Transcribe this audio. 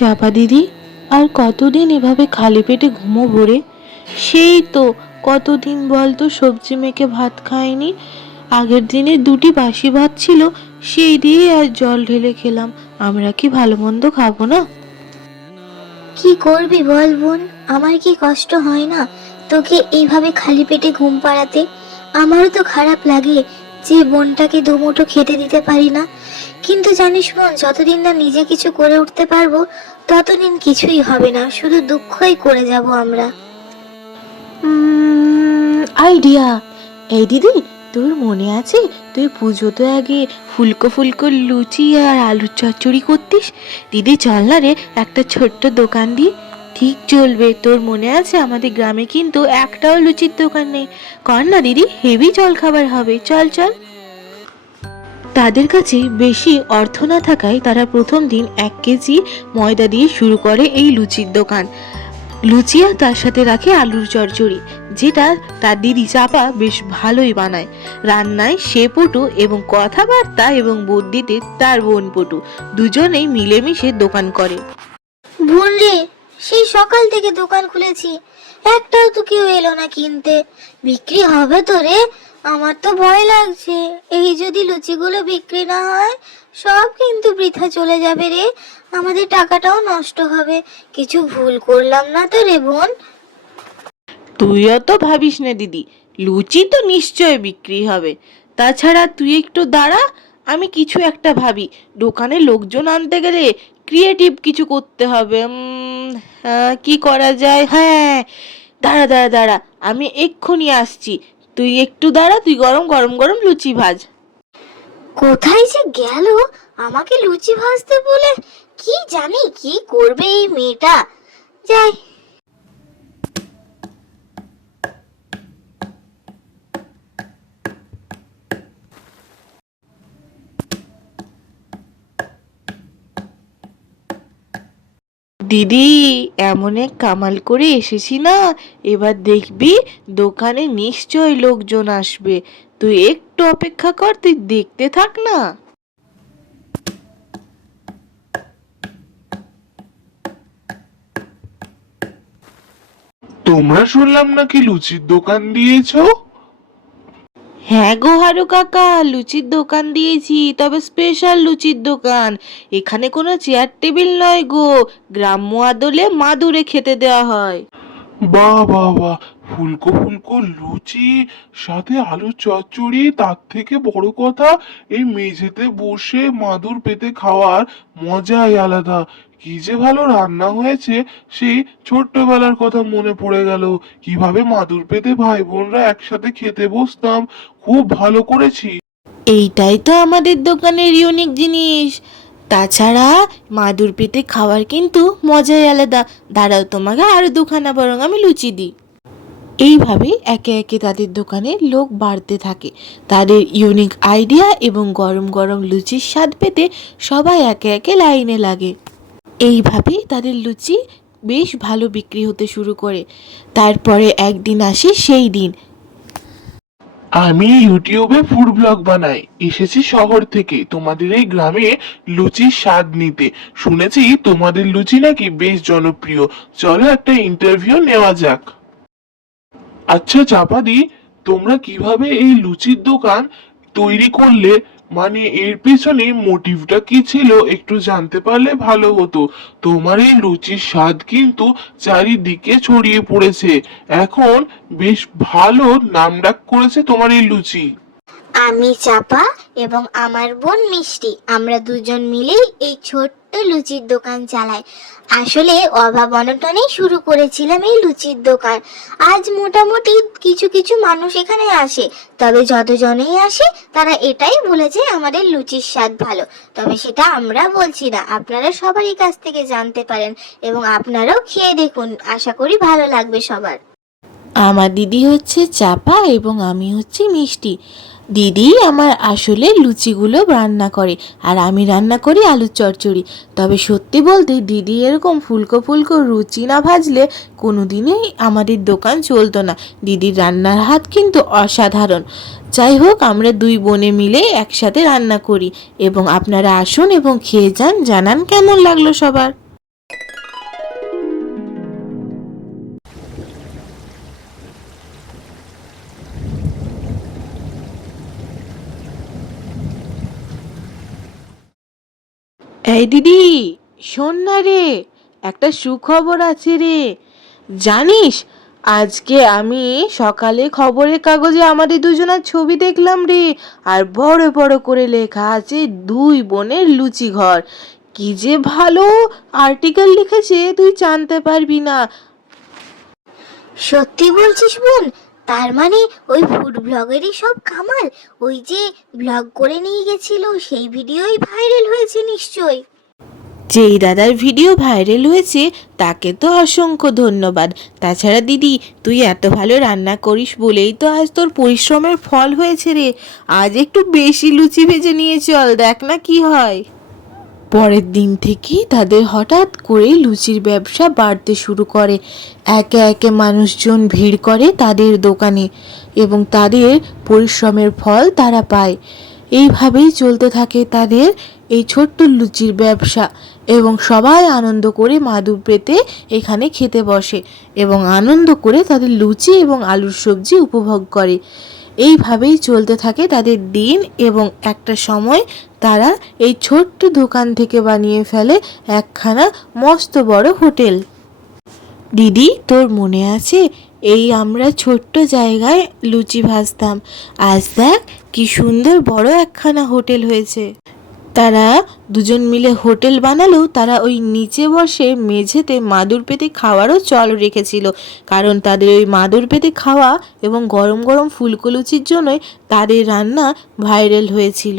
চাপা দিদি, আর কতদিন এভাবে খালি পেটে ঘুমোবো রে? সেই তো কতদিন বলতো সবজি মেখে ভাত খাইনি। আগের দিনে দুটি বাসি ভাত ছিল, সেই দিয়ে আর জল ঢেলে খেলাম। আমরা কি ভালো মন্দ খাবো না? কি করবি বল বোন, আমার কি কষ্ট হয় না তোকে এইভাবে খালি পেটে ঘুম পাড়াতে? আমারও তো খারাপ লাগে যে বোনটাকে দুমুঠো খেতে দিতে পারি না। কিন্তু জানিস বোন, যতদিন না নিজে কিছু করে উঠতে পারবো ততদিন কিছুই হবে না, শুধু দুঃখই করে যাব আমরা। আইডিয়া! এই দিদি, তোর মনে আছে তুই পুজোতে আগে ফুলকো ফুলকো লুচি আর আলুর চচ্চড়ি করতিস? দিদি চল না রে, একটা ছোট্ট দোকান দিই। ঠিক চলবে। তোর মনে আছে আমাদের গ্রামে কিন্তু একটাও লুচির দোকান নেই। কর না দিদি, হেভি জল খাবার হবে। চল চল। তাদের কাছে বেশি অর্থ না থাকায় তারা প্রথম দিন 1 কেজি ময়দা দিয়ে শুরু করে এই লুচির দোকান। লুচি আর তার সাথে রাখে আলুর চচ্চড়ি, যেটা তার দিদি চাপা বেশ ভালোই বানায়। রান্নায় সে পটু এবং কথাবার্তা এবং বুদ্ধিতে তার বোন পটু, দুজনেই মিলেমিশে দোকান করে। বোন রে, সেই সকাল থেকে দোকান খুলেছি, একটাও তো কেউ এলো না কিনতে। বিক্রি হবে তো রে? আমার তো ভয় লাগছে, এই যদি লুচিগুলো বিক্রি না হয় সব কিন্তু বৃথা চলে যাবে রে, আমাদের টাকাটাও নষ্ট হবে। কিছু ভুল করলাম না তো রে বোন? তুইও তো ভাবিস না দিদি, লুচি তো নিশ্চয় বিক্রি হবে। তাছাড়া তুই একটু দাঁড়া, আমি কিছু একটা ভাবি। দোকানে লোকজন আনতে গেলে ক্রিয়েটিভ কিছু করতে হবে। কি করা যায়? হ্যাঁ, দাঁড়া দাঁড়া দাঁড়া, আমি এক্ষুনি আসছি। তুই একটু দাঁড়া, তুই গরম গরম গরম লুচি ভাজ। কোথায় যে গেল আমাকে লুচি ভাজতে বলে? কি জানি কি করবে এই মেয়েটা। যাই। দিদি, এমন এক কামাল করে এসেছি না, এবার দেখবি দোকানে নিশ্চয় লোকজন আসবে। তুই একটু অপেক্ষা কর, তুই দেখতে থাক না। তোমরা শুনলাম নাকি লুচির দোকান দিয়েছো? হ্যাঁ গো হারু কাকা, লুচির দোকান দিয়েছি, তবে স্পেশাল লুচির দোকান। এখানে কোনো চেয়ার টেবিল নয় গো, গ্রাম্য আদলে মাদুরে খেতে দেওয়া হয়। বাহ বাহ বাহ, ফুলকো ফুলকো লুচি, সাথে আলুর চচ্চড়ি, তার থেকে বড় কথা এই মেঝেতে বসে মাদুর পেতে খাওয়ার মজাই আলাদা। কি যে ভালো রান্না হয়েছে, সেই ছোট্টবেলার কথা মনে পড়ে গেল। কিভাবে মাদুর পেতে ভাই বোনরা একসাথে খেতে বসতাম, খুব ভালো করেছি। এইটাই তো আমাদের দোকানের ইউনিক জিনিস। তাছাড়া মাদুর পেতে খাওয়ার কিন্তু মজাই আলাদা। দাঁড়াও, তোমাকে আরো দুখানা বরং আমি লুচি দিই। এইভাবে একে একে তাদের দোকানে লোক বাড়তে থাকে। তাদের ইউনিক আইডিয়া এবং গরম গরম লুচির স্বাদ পেতে সবাই একে একে লাইনে লাগে। এইভাবেই তাদের লুচি বেশ ভালো বিক্রি হতে শুরু করে। তারপরে একদিন আসে সেই দিন। আমি ইউটিউবে ফুড ব্লগ বানাই, এসেছি শহর থেকে তোমাদের এই গ্রামে লুচির স্বাদ নিতে। শুনেছি তোমাদের লুচি নাকি বেশ জনপ্রিয়, চলো একটা ইন্টারভিউ নেওয়া যাক। আচ্ছা চাপাদি, তোমরা কিভাবে এই লুচির দোকান তৈরি করলে? মানে এর পেছনে মোটিভটা কি ছিল, একটু জানতে পারলে ভালো হতো। তোমার এই লুচির স্বাদ কিন্তু চারিদিকে ছড়িয়ে পড়েছে, এখন বেশ ভালো নামডাক করেছে তোমার এই লুচি। আমি চাপা এবং আমার বোন মিষ্টি, আমরা দুজন মিলেই এই ছোট্ট লুচির দোকান চালাই। আসলে অভাব অনটনেই শুরু করেছিলাম এই লুচির দোকান। আজ মোটামুটি কিছু কিছু মানুষ এখানে আসে, তবে যতজনেই আসে তারা এটাই বলেছে আমাদের লুচির স্বাদ ভালো। তবে সেটা আমরা বলছি না, আপনারা সবারই কাছ থেকে জানতে পারেন এবং আপনারাও খেয়ে দেখুন, আশা করি ভালো লাগবে সবার। আমার দিদি হচ্ছে চাপা এবং আমি হচ্ছি মিষ্টি। দিদি আমার আসলে লুচিগুলো রান্না করে, আর আমি রান্না করি আলুর চচ্চড়ি। তবে সত্যি বলতে দিদি এরকম ফুলকো ফুলকো লুচি না ভাজলে কোনোদিনই আমাদের দোকান চলতো না। দিদির রান্নার হাত কিন্তু অসাধারণ। যাই হোক, আমরা দুই বোনে মিলে একসাথে রান্না করি এবং আপনারা আসুন এবং খেয়ে যান, জানান কেমন লাগলো সবার। এই দিদি, শোন না রে, একটা সুখবর আছে রে। জানিস, আজকে আমি সকালে খবরের কাগজে আমাদের দুজনের ছবি দেখলাম রে। আর বড় বড় করে লেখা আছে দুই বোনের লুচি ঘর। কি যে ভালো আর্টিকেল লিখেছে, তুই জানতে পারবি না। সত্যি বলছিস বোন? তার মানে ওই ফুড ব্লগেরই সব কামাল। ওই যে ব্লগ করে নিয়ে গেছিল সেই ভিডিওই ভাইরাল হয়েছে নিশ্চয়ই। যেই দাদার ভিডিও ভাইরাল হয়েছে তাকে তো অসংখ্য ধন্যবাদ। তাছাড়া দিদি, তুই এত ভালো রান্না করিস বলেই তো আজ তোর পরিশ্রমের ফল হয়েছে রে। আজ একটু বেশি লুচি ভেজে নিয়ে চল, দেখ না কি হয়। পরের দিন থেকেই তাদের হঠাৎ করে লুচির ব্যবসা বাড়তে শুরু করে। একে একে মানুষজন ভিড় করে তাদের দোকানে এবং তাদের পরিশ্রমের ফল তারা পায়। এইভাবেই চলতে থাকে তাদের এই ছোট্ট লুচির ব্যবসা এবং সবাই আনন্দ করে মাদুর পেতে এখানে খেতে বসে এবং আনন্দ করে তাদের লুচি এবং আলুর সবজি উপভোগ করে। এইভাবেই চলতে থাকে তাদের দিন এবং একটা সময় তারা এই ছোট্ট দোকান থেকে বানিয়ে ফেলে একখানা মস্ত বড় হোটেল। দিদি, তোর মনে আছে এই আমরা ছোট্ট জায়গায় লুচি ভাজতাম, আজ দেখ কি সুন্দর বড় একখানা হোটেল হয়েছে। তারা দুজন মিলে হোটেল বানালেও তারা ওই নিচে বসে মেঝেতে মাদুর পেতে খাওয়ারও চল রেখেছিল, কারণ তাদের ওই মাদুর পেতে খাওয়া এবং গরম গরম ফুলকো লুচির জন্যই তাদের রান্না ভাইরাল হয়েছিল।